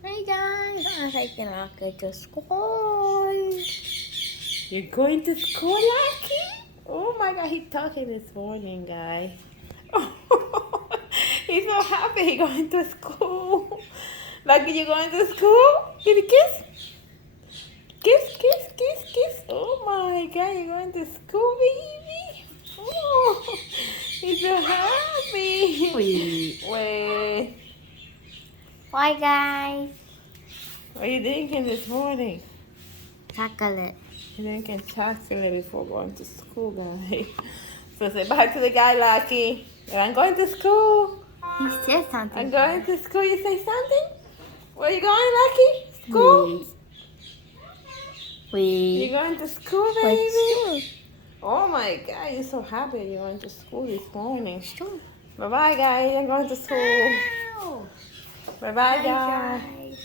Hey guys, I'm taking Lucky to school. You're going to school, Lucky? Oh my God, he's talking this morning, guys. He's so happy he's going to school. Lucky, you going to school? Give me a kiss. Kiss, kiss, kiss, kiss. Oh my God, you're going to school, baby. Oh, he's so happy. Wait. Bye guys. What are you thinking this morning? Chocolate. You're drinking chocolate before going to school, guys. So say bye to the guy, Lucky. I'm going to school. He said something. I'm going to school. You say something? Where you going, Lucky? School? You're going to school, baby? Oh my God, you're so happy you're going to school this morning. Bye-bye, guys. I'm going to school. Bye-bye, guys.